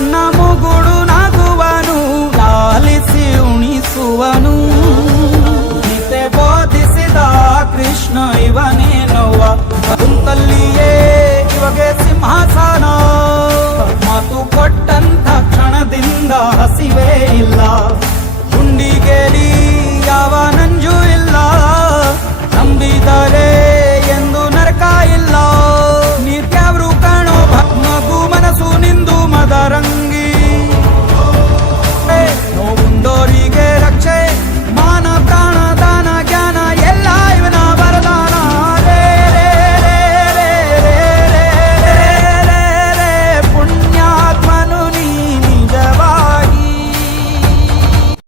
ತನ್ನ ಮುಗುಡು ನಗುವನು ಲಾಲಿಸಿ ಉಣಿಸುವನು. ಗೀತೆ ಬೋಧಿಸಿದ ಕೃಷ್ಣ ಇವನೇನೋವ, ಕುಂತಲ್ಲಿಯೇ ಇವಾಗೆ ಸಿಂಹಾಸನ. ಮಾತು ಕೊಟ್ಟಂತ ಕ್ಷಣದಿಂದ ಹಸಿವೇ ಇಲ್ಲ.